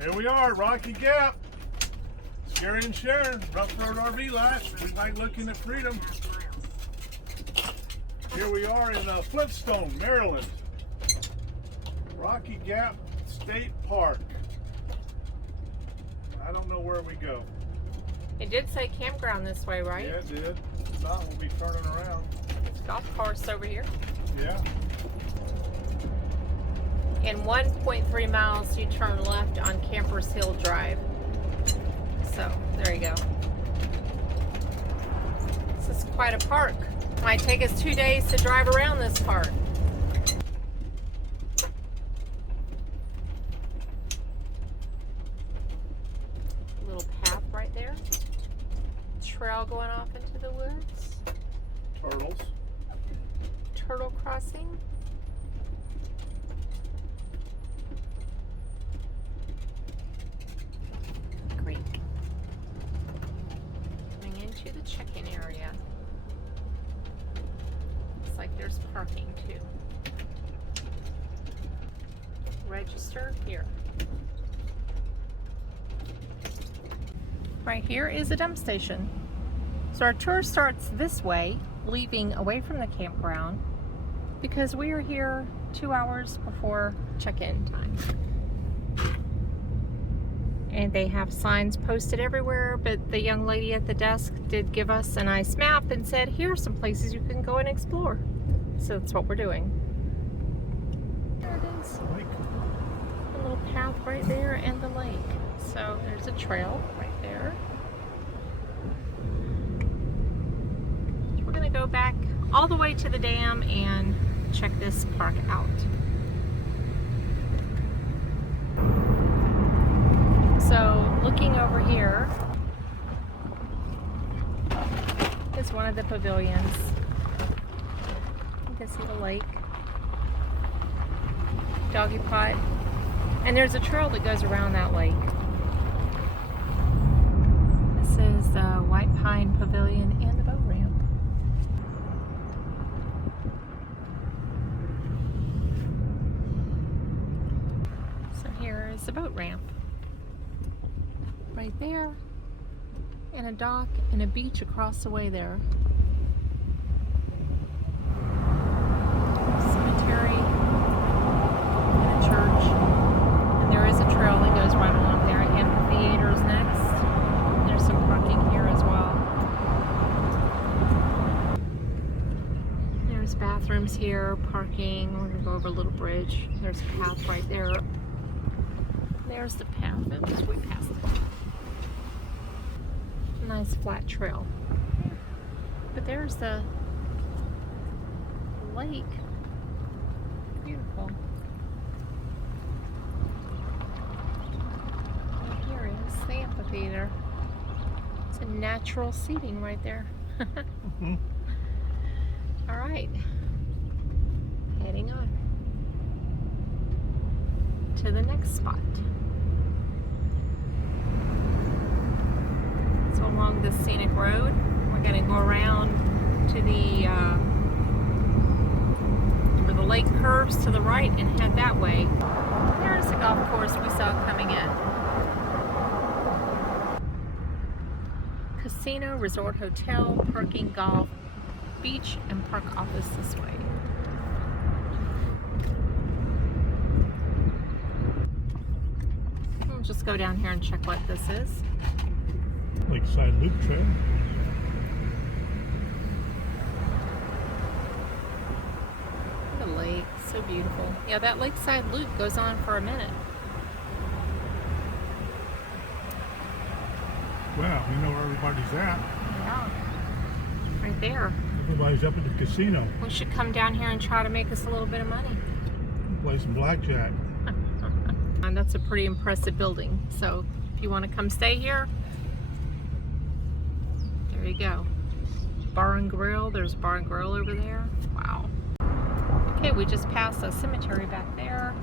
Here we are, Rocky Gap. Scary and Sharon, Ruff Road RV Life. Everybody looking at freedom. Here we are in Flintstone, Maryland. Rocky Gap State Park. I don't know where we go. It did say campground this way, right? Yeah, it did. If not, we'll be turning around. Golf course over here. Yeah. In 1.3 miles, you turn left on Campers Hill Drive. So, there you go. This is quite a park. Might take us 2 days to drive around this park. Little path right there. Trail going off into the woods. Turtles. Turtle crossing. Creek. Coming into the check-in area. Looks like there's parking too. Register here. Right here is a dump station. So our tour starts this way, leaving away from the campground, because we are here 2 hours before check-in time. And they have signs posted everywhere, but the young lady at the desk did give us a nice map and said, here are some places you can go and explore. So that's what we're doing. There it is. A little path right there and the lake. So there's a trail right there. We're gonna go back all the way to the dam and check this park out. So looking over here is one of the pavilions. You can see the lake, doggy pot, and there's a trail that goes around that lake. This is the White Pine Pavilion and the boat ramp. So here is the boat ramp. Right there, and a dock and a beach across the way there. Cemetery and a church, and there is a trail that goes right along there. Amphitheater's next. There's some parking here as well. There's bathrooms here, parking. We're gonna go over a little bridge. There's a path right there. There's the path. Oops, we passed it. Nice flat trail. But there's the lake. Beautiful. And here is the amphitheater. It's a natural seating right there. All right. Heading on to the next spot. Along this scenic road, we're going to go around to the where the lake curves to the right and head that way. There's the golf course we saw coming in. Casino, resort, hotel, parking, golf, beach, and park office this way. We'll just go down here and check what this is. Lakeside Loop Trail. The lake, so beautiful. Yeah, that lakeside loop goes on for a minute. Wow, we know where everybody's at. Yeah, right there. Everybody's up at the casino. We should come down here and try to make us a little bit of money. Play some blackjack. And that's a pretty impressive building. So if you want to come stay here, there you go. Bar and Grill. There's a Bar and Grill over there. Wow. Okay, we just passed a cemetery back there.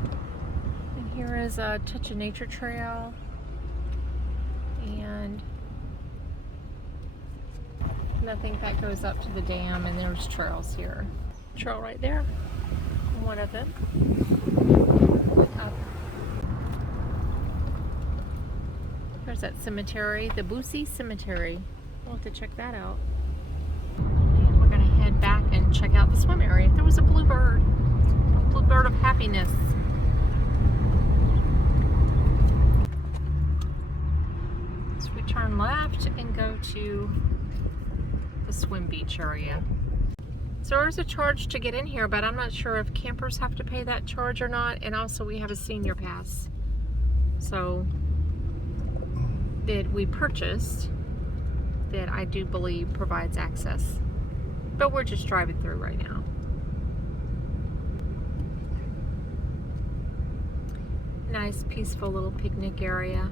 And here is a Touch of Nature trail. And I think that goes up to the dam, and there's trails here. Trail right there. One of them. Up. There's that cemetery, the Boosie Cemetery. We'll have to check that out. We're gonna head back and check out the swim area. There was a bluebird of happiness. So we turn left and go to the swim beach area. So there's a charge to get in here, but I'm not sure if campers have to pay that charge or not. And also we have a senior pass. So that we purchased that I do believe provides access. But we're just driving through right now. Nice, peaceful little picnic area.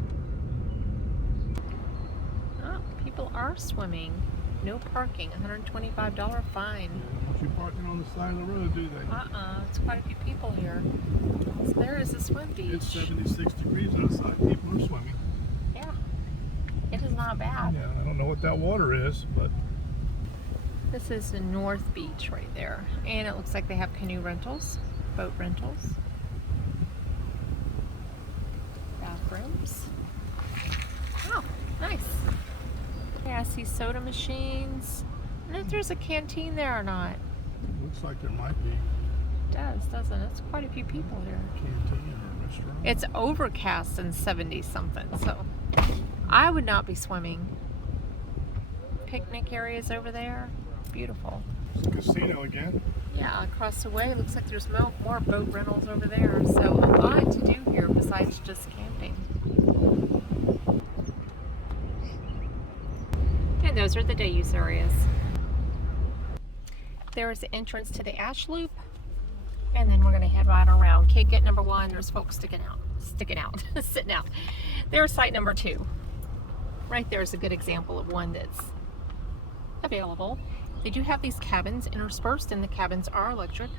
Oh, people are swimming. No parking, $125 fine. Don't you parking on the side of the road, do they? It's quite a few people here. So there is a swim beach. It's 76 degrees outside. People are swimming. Yeah, it is not bad. Yeah, I don't know what that water is, but This is the North Beach right there. And it looks like they have canoe rentals, boat rentals. Bathrooms. Oh, nice. Yeah, I see soda machines. I don't know if there's a canteen there or not. looks like there might be It does, doesn't it? It's quite a few people here. a canteen or a restaurant. It's overcast and 70 something, so I would not be swimming. Picnic areas over there. Beautiful. It's a casino again. Yeah, across the way, looks like there's more boat rentals over there. So a lot to do here besides just camping. And those are the day use areas. There is the entrance to the Ash Loop. And then we're gonna head right around. Kid gate number 1, there's folks sitting out. There's site number 2. Right there is a good example of one that's available. They do have these cabins interspersed, and the cabins are electric,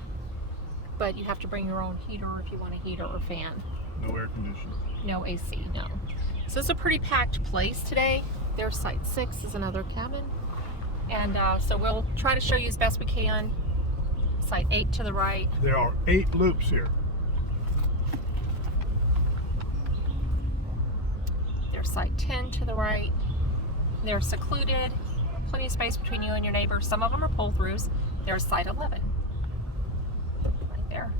but you have to bring your own heater if you want a heater or fan. No air conditioning. No AC, no. So it's a pretty packed place today. There's site 6 is another cabin. And so we'll try to show you as best we can. Site 8 to the right. There are 8 loops here. There's site 10 to the right. They're secluded. Plenty of space between you and your neighbors. Some of them are pull-throughs. There's site 11. Right there.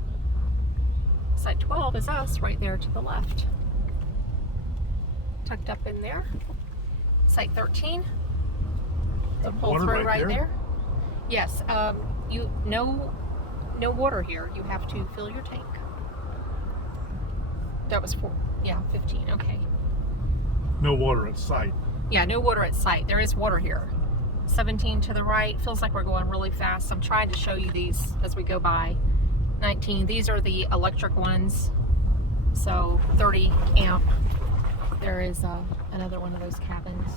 Site 12 is us right there to the left. Tucked up in there. Site 13. The pull-through right there. Yes. No water here. You have to fill your tank. That was 15. Okay. No water at site. Yeah, no water at site. There is water here. 17 to the right. Feels like we're going really fast. I'm trying to show you these as we go by. 19. These are the electric ones. So 30 amp. There is another one of those cabins.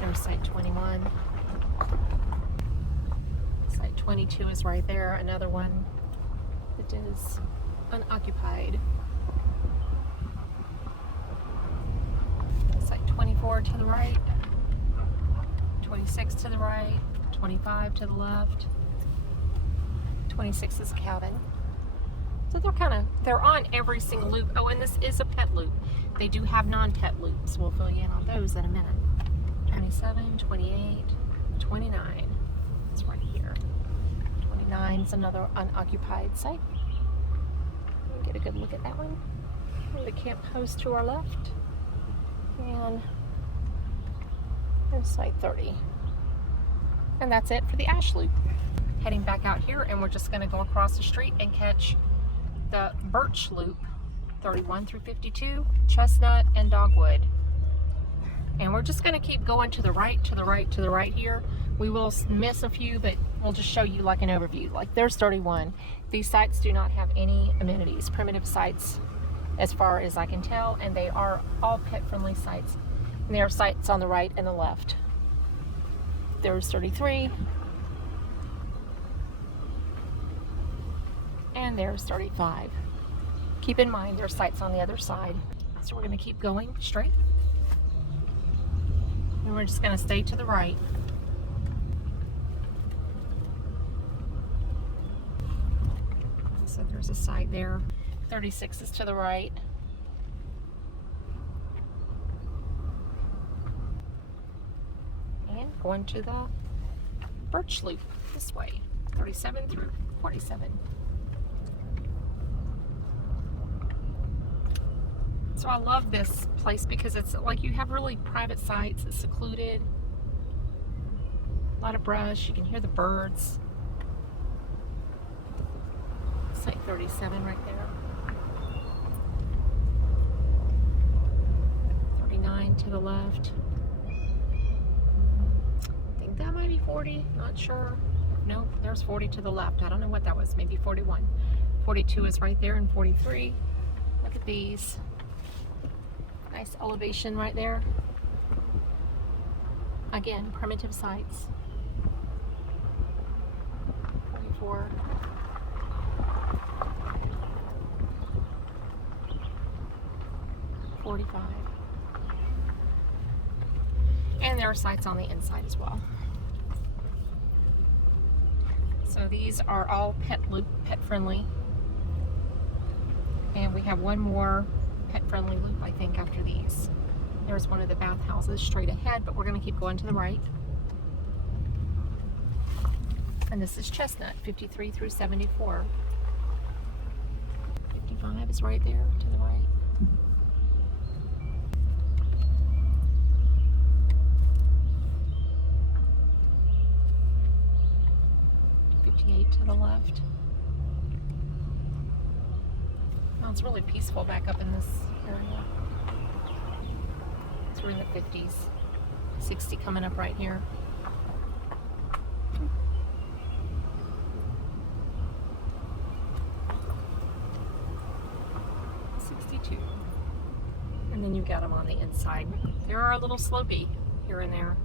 There's site 21. Site 22 is right there. Another one that is unoccupied. Site 24 to the right. 26 to the right. 25 to the left. 26 is a cabin. So they're on every single loop. Oh, and this is a pet loop. They do have non-pet loops. We'll fill you in on those in a minute. 27, 28, 29. It's right here. 29 is another unoccupied site. We'll get a good look at that one. The camp host to our left. And there's site 30. And that's it for the Ash Loop. Heading back out here, and we're just going to go across the street and catch the Birch Loop, 31 through 52, Chestnut, and Dogwood. And we're just going to keep going to the right, to the right, to the right here. We will miss a few, but we'll just show you like an overview. Like there's 31. These sites do not have any amenities, primitive sites as far as I can tell, and they are all pet-friendly sites. And there are sites on the right and the left. There's 33. And there's 35. Keep in mind there's sites on the other side. So we're going to keep going straight. And we're just going to stay to the right. So there's a site there. 36 is to the right. going to the Birch Loop this way, 37 through 47. So I love this place because it's like you have really private sites, it's secluded, a lot of brush, you can hear the birds. Site 37 right there. 39 to the left. I think that might be 40, not sure. Nope, there's 40 to the left. I don't know what that was, maybe 41. 42 is right there and 43. Look at these. Nice elevation right there. Again, primitive sites. 44. And there are sites on the inside as well. So these are all pet friendly. And we have one more pet friendly loop, I think, after these. There's one of the bathhouses straight ahead, but we're going to keep going to the right. And this is Chestnut, 53 through 74. 55 is right there to the right. To the left. Oh, it's really peaceful back up in this area. So we're in the 50s. 60 coming up right here. And then you've got them on the inside. They are a little slopey here and there.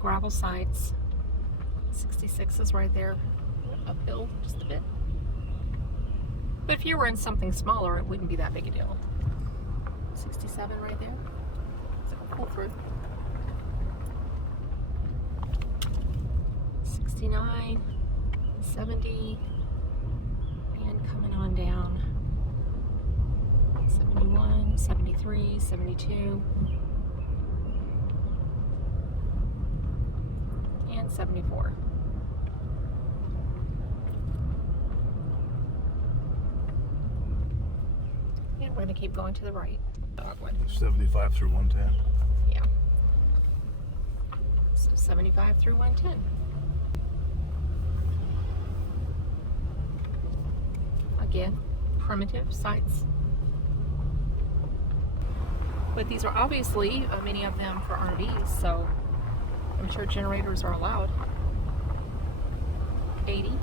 Gravel sites. 66 is right there, uphill just a bit. But if you were in something smaller, it wouldn't be that big a deal. 67 right there. So we'll pull through. 69, 70, and coming on down. 71, 73, 72, and 74. And we're going to keep going to the right. Dogwood. 75 through 110. Yeah. So 75 through 110. Again, primitive sites. But these are obviously, many of them for RVs, so I'm sure generators are allowed. 80.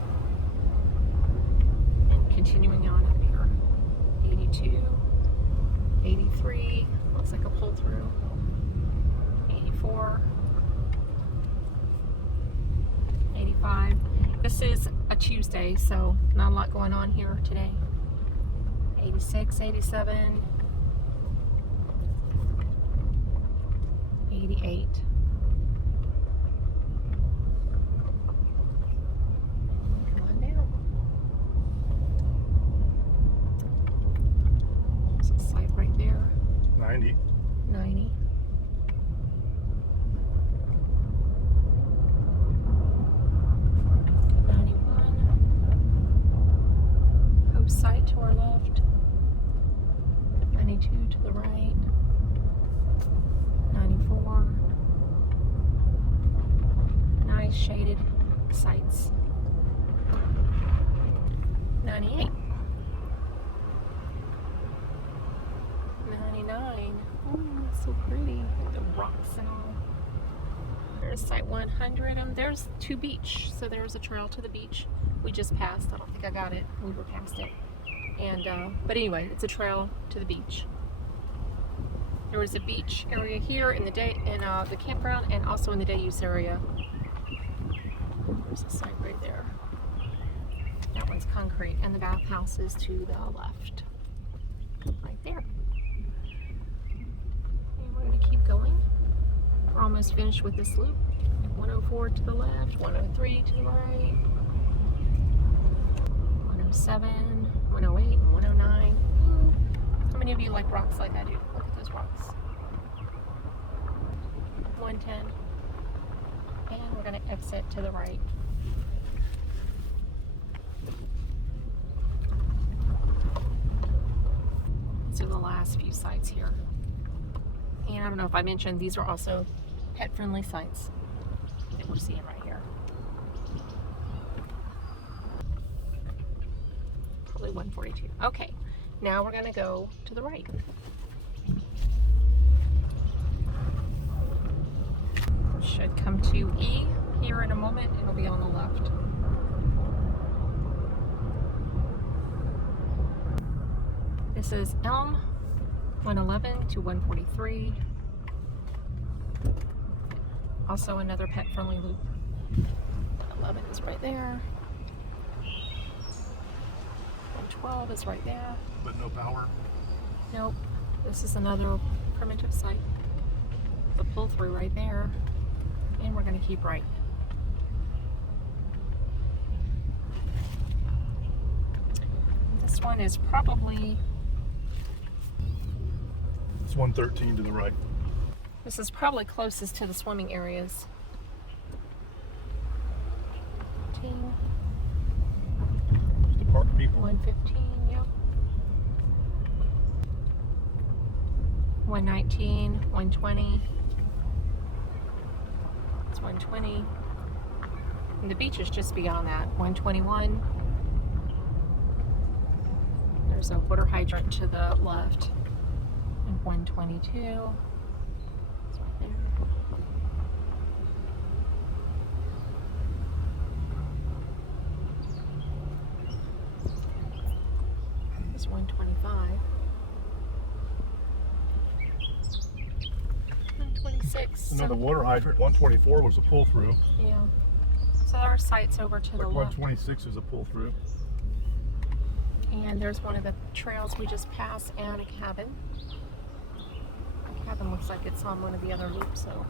And continuing on up here. 82. 83. Looks like a pull through. 84. 85. This is a Tuesday, so not a lot going on here today. 86, 87. 88. Come on down. There's a site right there. 90. 90. 91. Host site to our left. 92 to the right. 94. Nice shaded sites. 98. 99. Oh, so pretty. The rocks and all. There's site 100. There's to beach. So there's a trail to the beach. We just passed. I don't think I got it. We were past it. And but anyway, it's a trail to the beach. There was a beach area here in the day in the campground, and also in the day use area. There's a site right there. That one's concrete, and the bathhouse is to the left, right there. And we're going to keep going. We're almost finished with this loop. 104 to the left, 103 to the right, 107, 108, and 109. How many of you like rocks like I do? Look at those rocks. 110. exit to the right. So the last few sites here. And I don't know if I mentioned, these are also pet-friendly sites that we're seeing right here. Probably 142. Okay, now we're gonna go to the right. Should come to E here in a moment. It'll be on the left. This is Elm, 111 to 143. Also another pet-friendly loop. 111 is right there. 112 is right there. But no power. Nope. This is another primitive site. The pull-through right there. And we're going to keep right. This one is probably... It's 113 to the right. This is probably closest to the swimming areas. 15. The park people. 115, yep. 119, 120. It's 120. And the beach is just beyond that. 121. There's a water hydrant to the left. And 122. It's right there. It's 125. 126. Another water hydrant. 124 was a pull through. Yeah. So there are sites over to the left. 126 is a pull through. And there's one of the trails we just passed and a cabin. The cabin looks like it's on one of the other loops, so.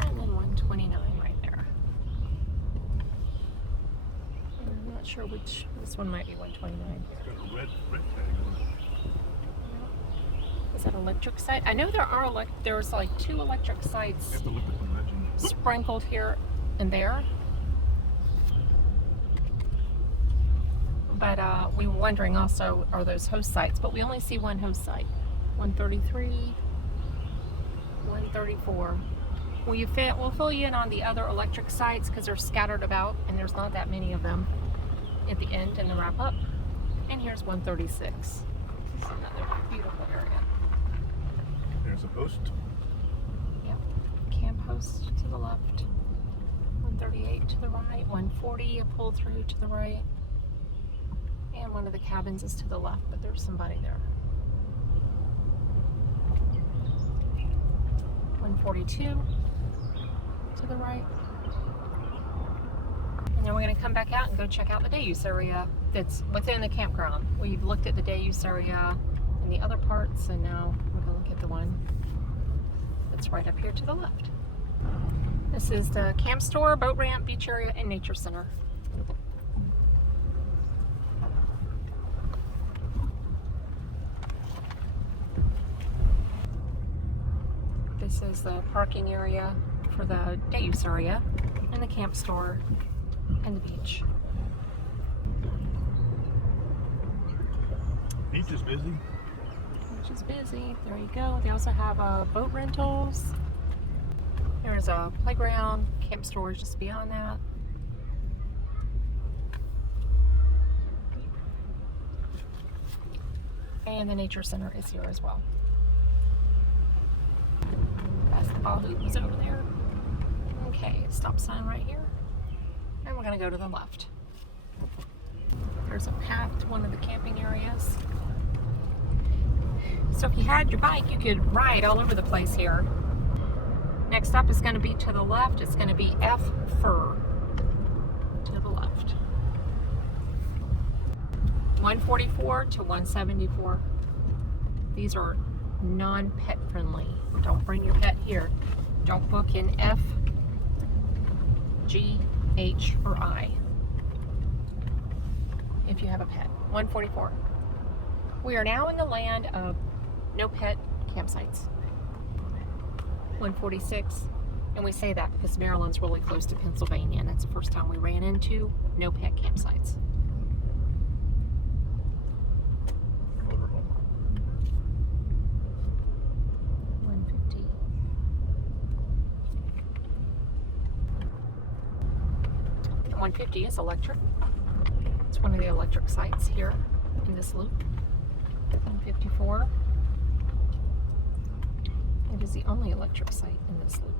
And then 129 right there. And I'm not sure which, this one might be 129. It's got a red tag on it. Is that electric site? I know there are there's like 2 electric You sites have to look at the legend. sprinkled here and there. But we were wondering also, are those host sites? But we only see one host site. 133, 134. We'll fill you in on the other electric sites because they're scattered about and there's not that many of them at the end in the wrap up. And here's 136. This is another beautiful area. There's a post. Yep. Camp host to the left. 138 to the right. 140, a pull through to the right. And one of the cabins is to the left, but there's somebody there. 142 to the right. And then we're going to come back out and go check out the day use area that's within the campground. We've looked at the day use area and the other parts, and now we're going to look at the one that's right up here to the left. This is the camp store, boat ramp, beach area, and nature center. This is the parking area for the day use area, and the camp store, and the beach. Beach is busy. Beach is busy. There you go. They also have boat rentals. There's a playground, camp storage just beyond that. And the nature center is here as well. Basketball hoop was over there. Okay, stop sign right here. And we're going to go to the left. There's a path to one of the camping areas. So if you had your bike, you could ride all over the place here. Next up is going to be to the left. It's going to be F Fur to the left. 144 to 174. These are non-pet friendly. Don't bring your pet here. Don't book in F, G, H, or I if you have a pet. 144. We are now in the land of no pet campsites. 146. And we say that because Maryland's really close to Pennsylvania, and that's the first time we ran into no pet campsites. Motorhome. 150. The 150 is electric. It's one of the electric sites here in this loop. 154. It is the only electric site in this loop.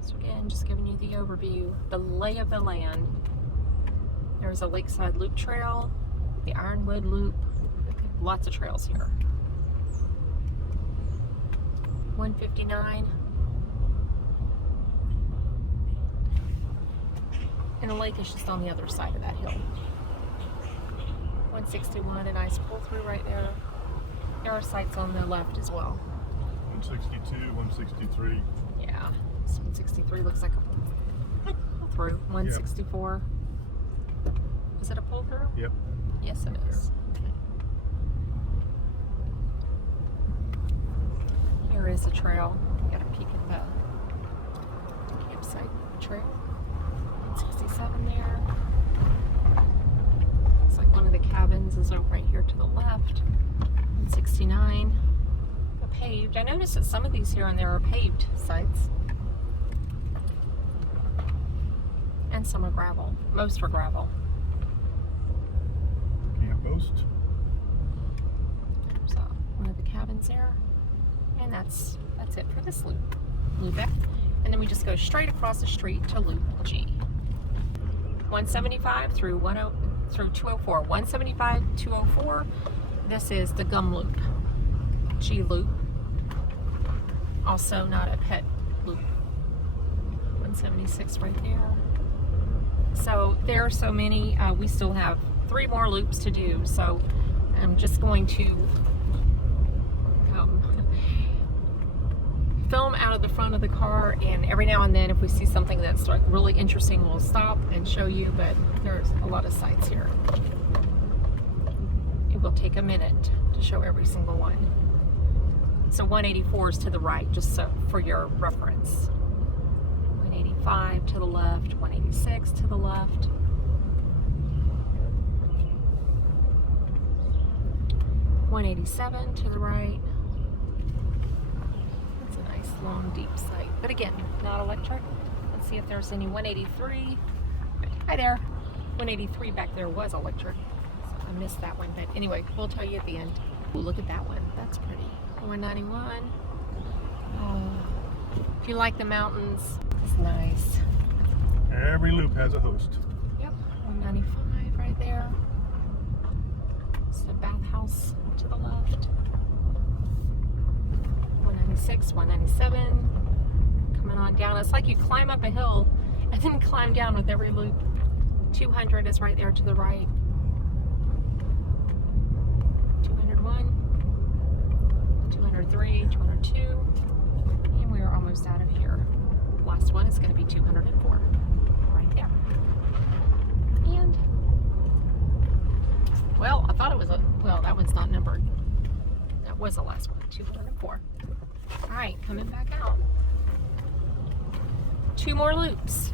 So again, just giving you the overview, the lay of the land. There's a lakeside loop trail, the Ironwood loop, lots of trails here. 159. And the lake is just on the other side of that hill. 161, a nice pull through right there. There are sites on the left as well. 162, 163. Yeah, this 163 looks like a pull through. 164. Yep. Is it a pull through? Yep. Yes, it is. Here is a trail. Got a peek at the campsite trail. 167 there. Looks like one of the cabins is over right here to the left. 169. A paved. I noticed that some of these here and there are paved sites. And some are gravel. Most are gravel. Camp Most. There's one of the cabins there. And that's it for this loop. Loop F. And then we just go straight across the street to Loop G. 175 through 204. 175, 204. This is the gum loop. G loop. Also not a pet loop. 176 right there. So there are so many. We still have 3 more loops to do. So I'm just going to film out of the front of the car, and every now and then if we see something that's like really interesting, we'll stop and show you, but there's a lot of sites here. It will take a minute to show every single one. So 184 is to the right, just so for your reference. 185 to the left, 186 to the left. 187 to the right. That's a nice long deep site, but again, not electric. Let's see if there's any. 183. Hi there. 183 back there was electric, so I missed that one, but anyway, we'll tell you at the end. Ooh, look at that one. That's pretty. 191. If you like the mountains, it's nice. Every loop has a host. Yep. 195 right there. It's the bathhouse to the left. 196, 197. Coming on down. It's like you climb up a hill and then climb down with every loop. 200 is right there to the right. 201. 203, 202. And we are almost out of here. Last one is going to be 204. Right there. And, well, I thought it was well, that one's not numbered. That was the last one, 204. Alright, coming back out. 2 more loops.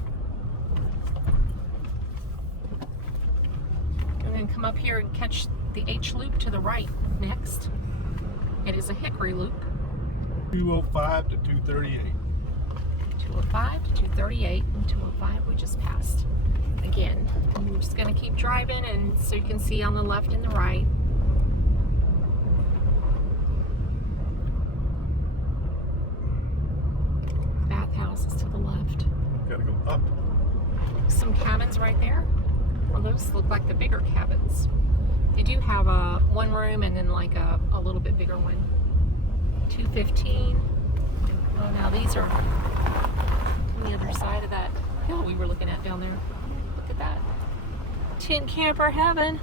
And then come up here and catch the H loop to the right next. It is a Hickory loop. 205 to 238. 205 to 238, and 205 we just passed. Again, we're just going to keep driving, and so you can see on the left and the right. Bathhouse is to the left. Gotta go up. Some cabins right there. Well, those look like the bigger cabins. They do have a 1 room and then like a little bit bigger one. 215. Oh, now these are on the other side of that hill we were looking at down there. Look at that. Tent camper heaven.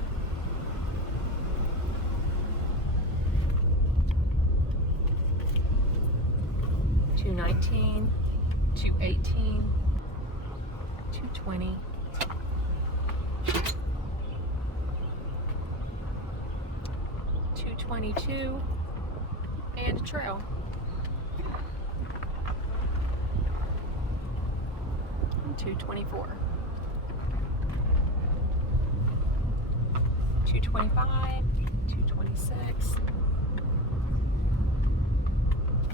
$219, $218, $220. $222, and a trail. And 224. 225, 226.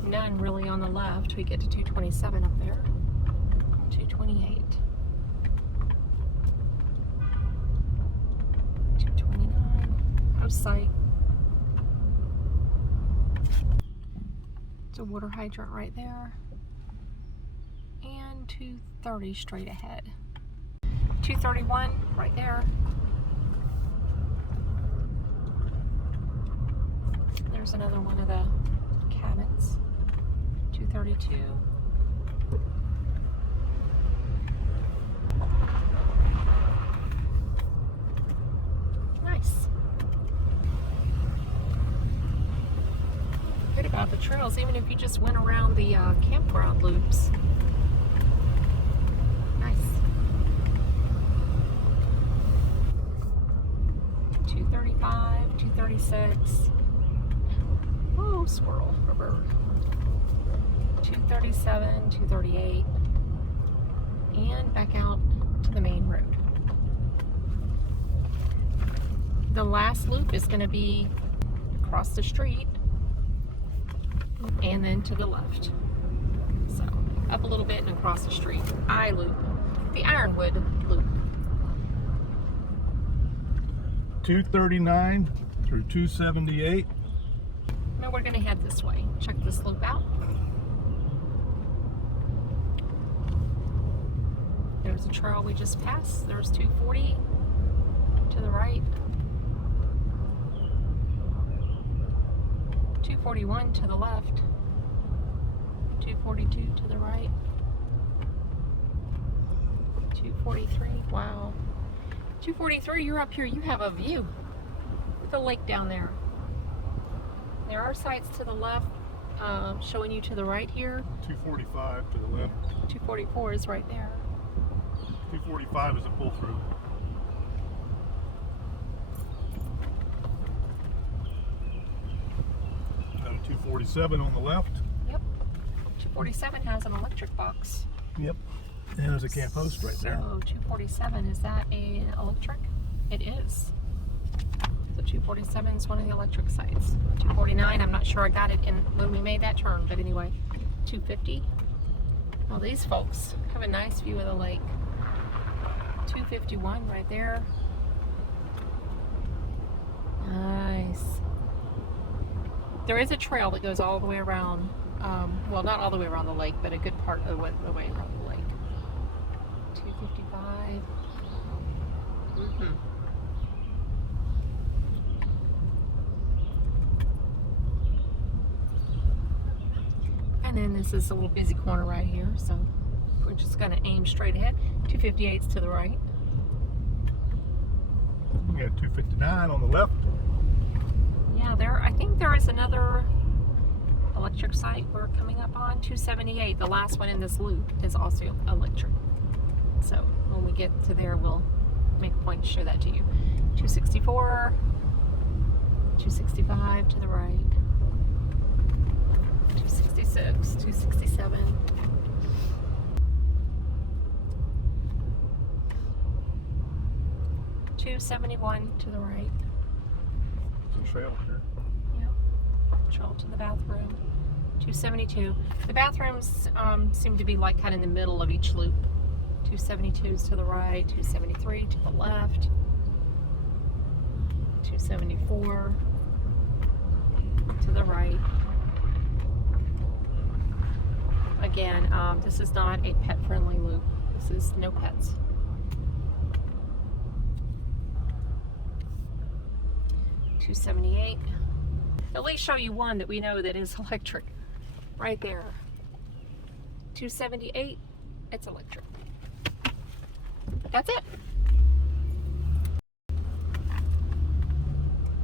None really on the left. We get to 227 up there. 228. 229. No sight. It's a water hydrant right there. And 230 straight ahead. 231 right there. There's another one of the cabins. 232. Nice. Good about the trails, even if you just went around the campground loops. Nice. 235, 236. Oh, squirrel or bird. 237, 238, and back out to the main road. The last loop is going to be across the street and then to the left. So up a little bit and across the street. I-loop, the Ironwood loop. 239 through 278. Now we're going to head this way. Check this loop out. There's a trail we just passed. There's 240 to the right. 241 to the left. 242 to the right. 243. Wow. 243, you're up here. You have a view with the lake down there. There are sites to the left, showing you to the right here. 245 to the left. 244 is right there. 245 is a pull through. And 247 on the left. Yep. 247 has an electric box. Yep. And there's a camp host right there. So 247, is that an electric? It is. So 247 is one of the electric sites. 249, I'm not sure I got it in when we made that turn, but anyway. 250. Well, these folks have a nice view of the lake. 251 right there. Nice. There is a trail that goes all the way around, well, not all the way around the lake, but a good part of the way around the lake. 255. And then this is a little busy corner right here, so we're just going to aim straight ahead. 258's to the right. We got 259 on the left. Yeah, I think there is another electric site we're coming up on. 278, the last one in this loop, is also electric. So when we get to there, we'll make a point to show that to you. 264, 265 to the right. 266, 267. $271 to the right. There's a trail here. Yep. Trail to the bathroom. 272. The bathrooms seem to be like kind of in the middle of each loop. 272 is to the right. 273 to the left. 274 to the right. Again, this is not a pet-friendly loop. This is no pets. 278. At least show you one that we know that is electric. Right there. 278. It's electric. That's it.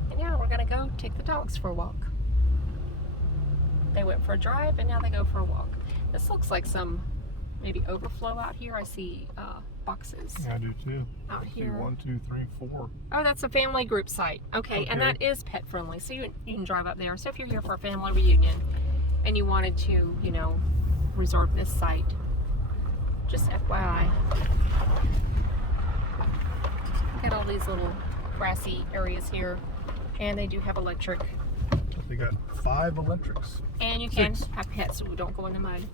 And now we're gonna go take the dogs for a walk. They went for a drive and now they go for a walk. This looks like some maybe overflow out here. I see boxes. Yeah, I do too. Out here. 1, 2, 3, 4. Oh, that's a family group site. Okay, and that is pet friendly, so you can drive up there. So if you're here for a family reunion and you wanted to, you know, reserve this site, just FYI. Got all these little grassy areas here, and they do have electric. They got 5 electrics. And you can have pets so we don't go in the mud.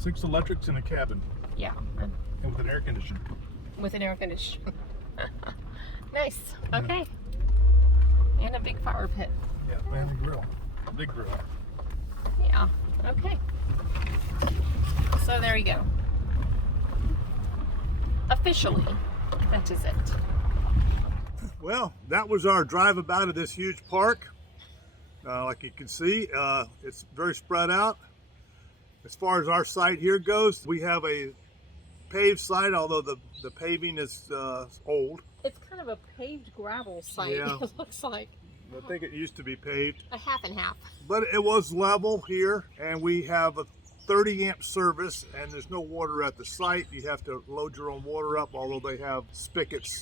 6 electrics in a cabin. Yeah. And with an air conditioner. With an air conditioner. Nice. Okay. And a big fire pit. Yeah, and a grill. A big grill. Yeah. Okay. So there you go. Officially, that is it. Well, that was our drive about of this huge park. Like you can see, it's very spread out. As far as our site here goes, we have a paved site, although the paving is old. It's kind of a paved gravel site, Yeah. it looks like. I think it used to be paved. A half and half. But it was level here, and we have a 30 amp service, and there's no water at the site. You have to load your own water up, although they have spigots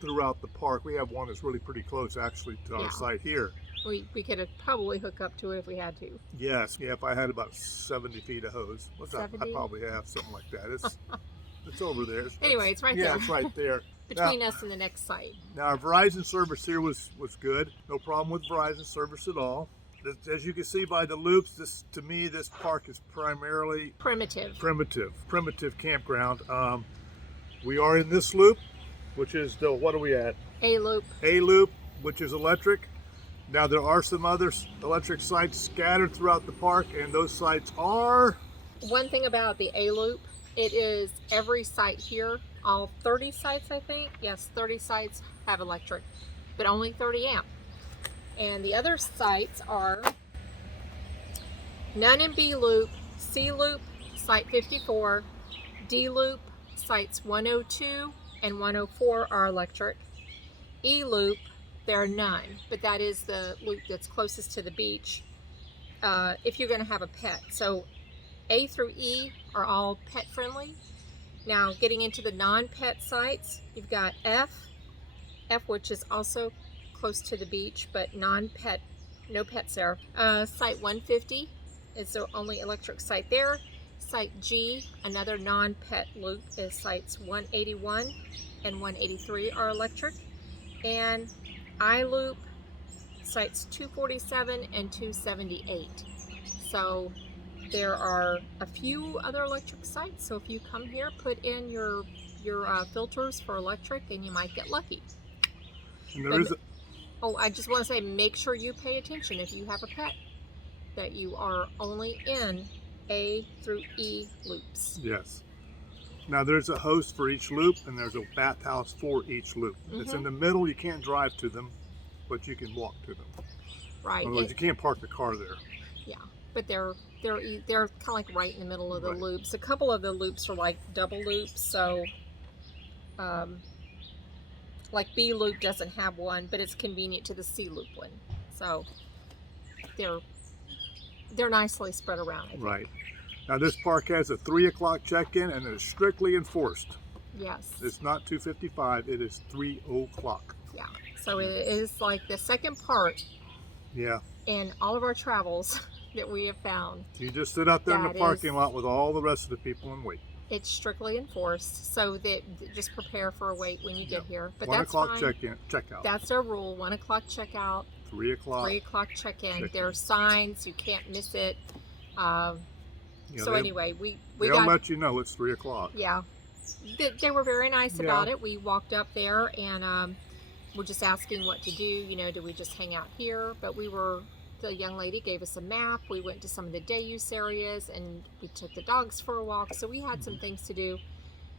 throughout the park. We have one that's really pretty close actually to our site here. We could have probably hook up to it if we had to. Yes, yeah, if I had about 70 feet of hose. What's that? 70? I probably have something like that. It's over there. Anyway, it's right there. Yeah, it's right there. Between us and the next site. Now our Verizon service here was good. No problem with Verizon service at all. As you can see by the loops, to me this park is primarily primitive campground. We are in this loop, which is what are we at? A loop. A loop, which is electric. Now there are some other electric sites scattered throughout the park, and those sites are... One thing about the A loop, it is every site here, all 30 sites I think, yes, 30 sites have electric, but only 30 amp. And the other sites are none in B loop, C loop, site 54, D loop, sites 102 and 104 are electric. E loop, there are none, but that is the loop that's closest to the beach if you're going to have a pet. So A through E are all pet friendly. Now getting into the non-pet sites, you've got F which is also close to the beach, but non-pet, no pets there. Site 150 is the only electric site there. Site G, another non-pet loop, is sites 181 and 183 are electric. And I loop, sites 247 and 278. So there are a few other electric sites, so if you come here, put in your filters for electric and you might get lucky. And oh, I just want to say, make sure you pay attention if you have a pet, that you are only in A through E loops. Yes. Now there's a host for each loop, and there's a bathhouse for each loop. It's in the middle. You can't drive to them, but you can walk to them. Right. Otherwise, you can't park the car there. Yeah, but they're kind of like right in the middle of the loops. A couple of the loops are like double loops, so like B loop doesn't have one, but it's convenient to the C loop one. So they're nicely spread around, I think. Right. Now this park has a 3 o'clock check-in, and it is strictly enforced. Yes. It's not 2:55, it is 3 o'clock. Yeah. So it is like the second part. Yeah. In all of our travels that we have found. You just sit out there in the parking lot with all the rest of the people and wait. It's strictly enforced, so that just prepare for a wait when you get here. But 1 that's o'clock fine. check-in, check-out. That's our rule. 1 o'clock check-out. 3 o'clock. 3 o'clock check-in. There are signs. You can't miss it. So anyway, they'll let you know it's 3 o'clock. Yeah. They were very nice about it. We walked up there and we're just asking what to do. You know, do we just hang out here? But the young lady gave us a map. We went to some of the day use areas and we took the dogs for a walk. So we had some things to do.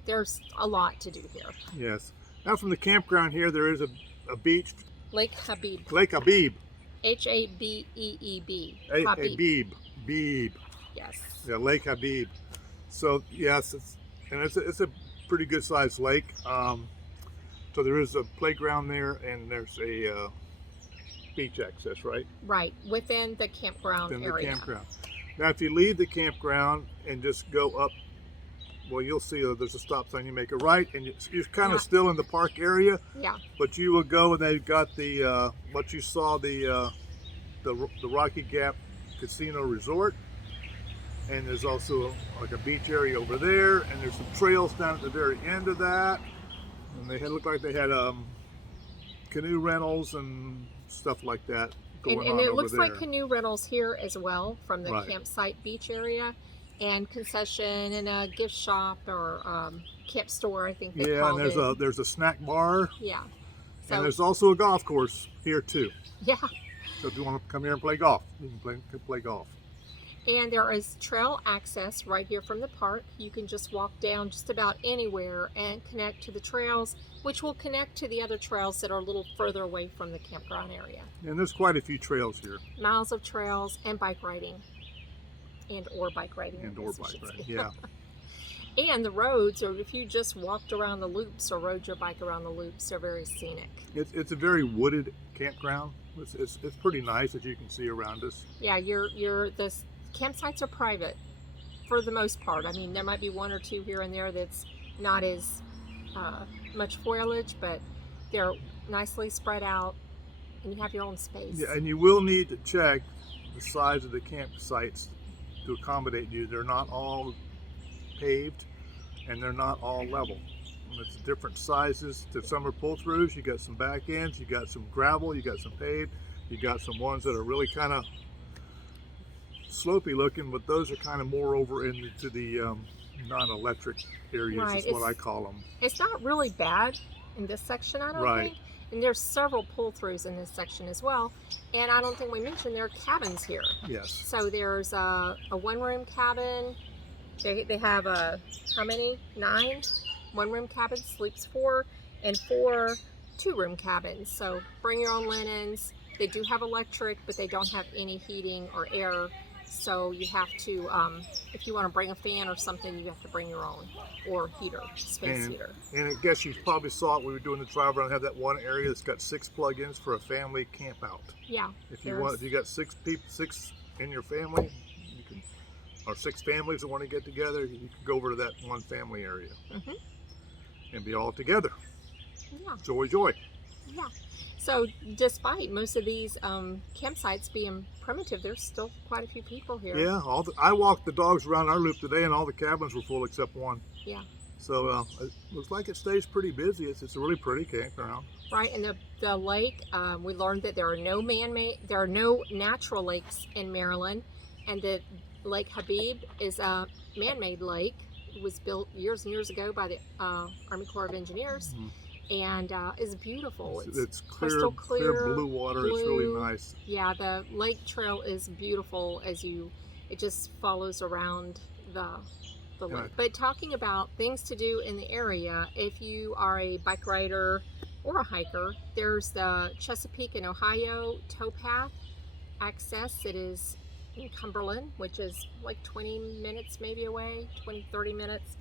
There's a lot to do here. Yes. Now from the campground here, there is a beach. Lake Habib. Lake Habib. H-A-B-E-E-B. Habib. Beeb. Yes. Yeah, Lake Habib. So yes, it's a pretty good sized lake. So there is a playground there, and there's a beach access, right? Right, within the campground area. Within the campground. Now, if you leave the campground and just go up, well, you'll see there's a stop sign. You make a right, and you're kind of still in the park area. Yeah. But you will go, and they've got the what you saw, the Rocky Gap Casino Resort, and there's also like a beach area over there, and there's some trails down at the very end of that, and they looked like they had canoe rentals and stuff like that going and on it over looks there. like canoe rentals here as well from the Right. campsite beach area, and concession and a gift shop or camp store, I think they Yeah, called and it. there's a snack bar, Yeah. and So there's also a golf course here too. yeah. So if you want to come here and play golf, you can play golf. And there is trail access right here from the park. You can just walk down just about anywhere and connect to the trails, which will connect to the other trails that are a little further away from the campground area. And there's quite a few trails here. Miles of trails and bike riding. Or bike riding. And I or guess we bike should riding, say. yeah. And the roads, or if you just walked around the loops or rode your bike around the loops, they're very scenic. It's a very wooded campground. It's pretty nice, as you can see around us. Yeah, the campsites are private for the most part. I mean, there might be one or two here and there that's not as much foliage, but they're nicely spread out, and you have your own space. Yeah, and you will need to check the size of the campsites to accommodate you. They're not all paved, and they're not all level. It's different sizes. Some are pull-throughs. You got some back ends. You got some gravel. You got some paved. You got some ones that are really kind of slopey looking, but those are kind of more over into the non-electric areas. Right. Is what I call them. It's not really bad in this section, I don't Right. think. And there's several pull-throughs in this section as well. And I don't think we mentioned there are cabins here. Yes. So there's a one-room cabin. They have how many? 9 one-room cabins, sleeps 4, and 4 two-room cabins. So bring your own linens. They do have electric, but they don't have any heating or air. So you have to, if you want to bring a fan or something, you have to bring your own, or heater, space heater. And I guess you probably saw it when we were doing the drive around. Have that one area that's got 6 plug-ins for a family camp out. Yeah. If you got 6 in your family, you can, or 6 families that want to get together, you can go over to that one family area and be all together. Yeah. Joy, joy. Yeah. So despite most of these campsites being primitive, there's still quite a few people here. Yeah. I walked the dogs around our loop today, and all the cabins were full except one. Yeah. So it looks like it stays pretty busy. It's a really pretty campground. Right, and the lake, we learned that there are no natural lakes in Maryland, and that Lake Habib is a man-made lake. It was built years and years ago by the Army Corps of Engineers, and is beautiful. It's crystal clear blue water. It's really nice. Yeah, the lake trail is beautiful it just follows around the lake. But talking about things to do in the area, if you are a bike rider or a hiker, there's the Chesapeake and Ohio towpath access. It is in Cumberland, which is like 20 minutes maybe away, 20-30 minutes.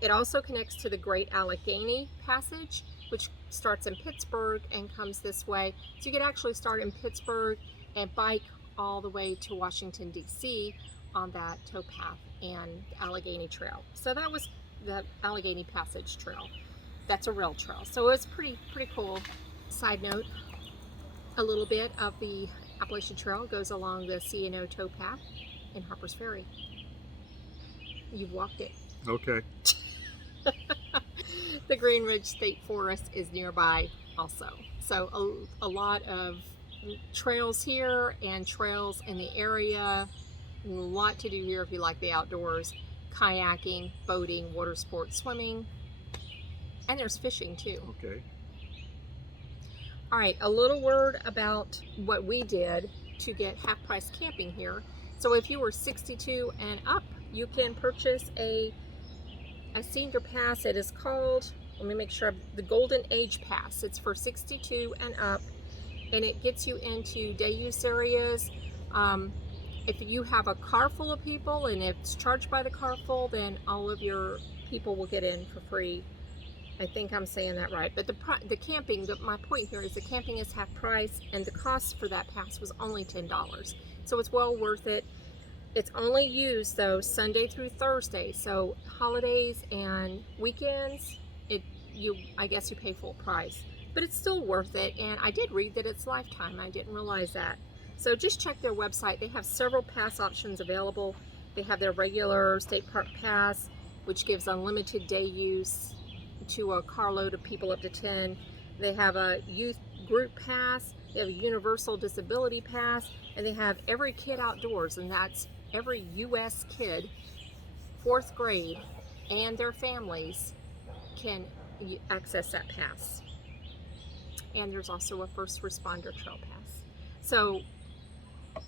It also connects to the Great Allegheny Passage, which starts in Pittsburgh and comes this way. So you could actually start in Pittsburgh and bike all the way to Washington, D.C. on that towpath and Allegheny Trail. So that was the Allegheny Passage Trail. That's a rail trail. So it's pretty cool. Side note, a little bit of the Appalachian Trail goes along the C&O towpath in Harper's Ferry. You've walked it. Okay. The Green Ridge State Forest is nearby also. So a lot of trails here and trails in the area. A lot to do here if you like the outdoors. Kayaking, boating, water sports, swimming. And there's fishing too. Okay. All right, a little word about what we did to get half-price camping here. So if you were 62 and up, you can purchase a senior pass. It is called, let me make sure, the Golden Age Pass. It's for 62 and up, and it gets you into day use areas. If you have a car full of people and it's charged by the car full, then all of your people will get in for free. I think I'm saying that right. But the camping, my point here is the camping is half price, and the cost for that pass was only $10. So it's well worth it. It's only used though Sunday through Thursday, so holidays and weekends, I guess you pay full price, but it's still worth it. And I did read that it's lifetime. I didn't realize that. So just check their website. They have several pass options available. They have their regular state park pass, which gives unlimited day use to a carload of people up to 10. They have a youth group pass. They have a universal disability pass, and they have every kid outdoors, and that's every U.S. kid, 4th grade, and their families can access that pass. And there's also a first responder trail pass. So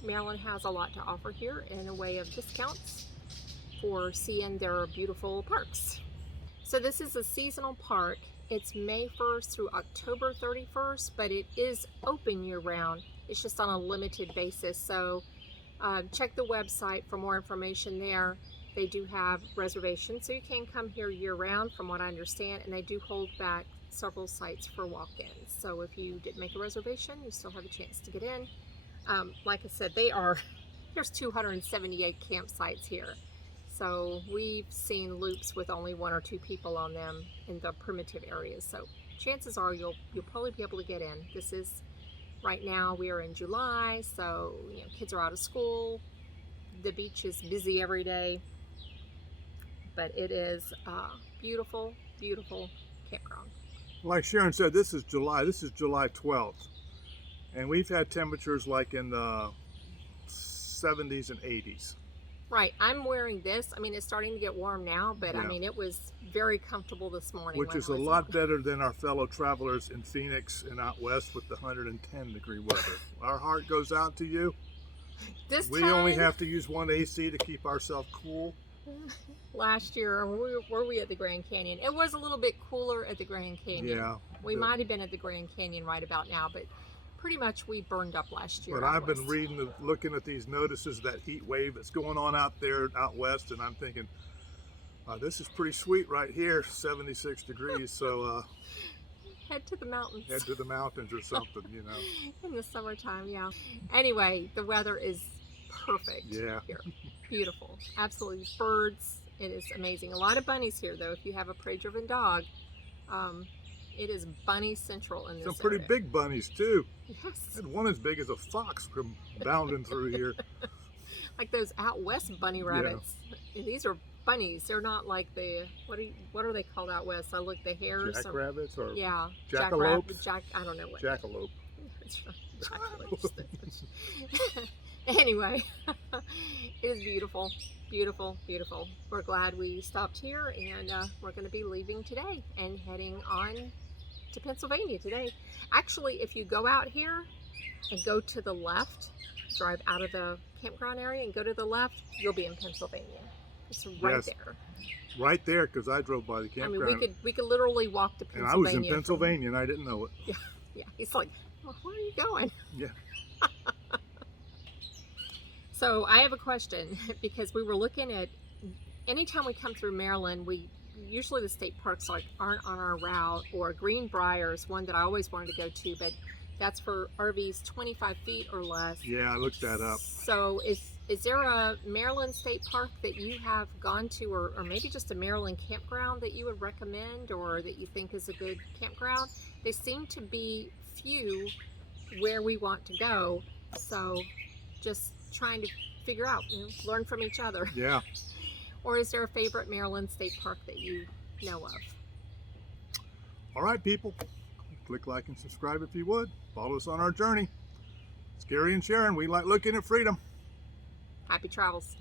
Maryland has a lot to offer here in a way of discounts for seeing their beautiful parks. So this is a seasonal park. It's May 1st through October 31st, but it is open year-round. It's just on a limited basis. So check the website for more information there. They do have reservations, so you can come here year-round from what I understand, and they do hold back several sites for walk-ins. So if you didn't make a reservation, you still have a chance to get in. Like I said, there's 278 campsites here. So we've seen loops with only 1 or 2 people on them in the primitive areas. So chances are you'll probably be able to get in. This is, right now we are in July, so kids are out of school. The beach is busy every day, but it is a beautiful, beautiful campground. Like Sharon said, this is July 12th. And we've had temperatures like in the 70s and 80s. Right, I'm wearing this. I mean, it's starting to get warm now, but Yeah. I mean, it was very comfortable this morning. Which is a lot better than our fellow travelers in Phoenix and out west with the 110-degree weather. Our heart goes out to you. We only have to use one AC to keep ourselves cool. Last year, were we at the Grand Canyon? It was a little bit cooler at the Grand Canyon. Yeah. We might have been at the Grand Canyon right about now, but pretty much we burned up last year. But I've been reading, looking at these notices, that heat wave that's going on out there, out west, and I'm thinking, this is pretty sweet right here, 76 degrees. So head to the mountains. Head to the mountains or something, In the summertime, yeah. Anyway, the weather is perfect here. Beautiful. Absolutely. Birds. It is amazing. A lot of bunnies here, though. If you have a prey-driven dog, it is bunny central in this Some pretty area. big bunnies, too. Yes. And one as big as a fox come bounding through here. Like those out west bunny rabbits. And these are bunnies. They're not like the, what are they called out west? I look, the hares. Jackrabbits or yeah, jackalopes? I don't know what. Jackalope. Anyway, it is beautiful, beautiful, beautiful. We're glad we stopped here, and we're going to be leaving today and heading on to Pennsylvania today. Actually, if you go out here and go to the left, drive out of the campground area and go to the left, you'll be in Pennsylvania. It's right there. Right there, because I drove by the campground. I mean, we could literally walk to Pennsylvania. And I was in Pennsylvania and I didn't know it. Yeah. He's like, well, where are you going? Yeah. So I have a question, because we were looking at, anytime we come through Maryland, usually the state parks aren't on our route, or Greenbrier is one that I always wanted to go to, but that's for RVs 25 feet or less. Yeah, I looked that up. So is there a Maryland state park that you have gone to, or maybe just a Maryland campground that you would recommend, or that you think is a good campground? They seem to be few where we want to go, so just trying to figure out, learn from each other. Yeah. Or is there a favorite Maryland state park that you know of? All right, people. Click like and subscribe if you would. Follow us on our journey. It's Gary and Sharon. We like looking at freedom. Happy travels.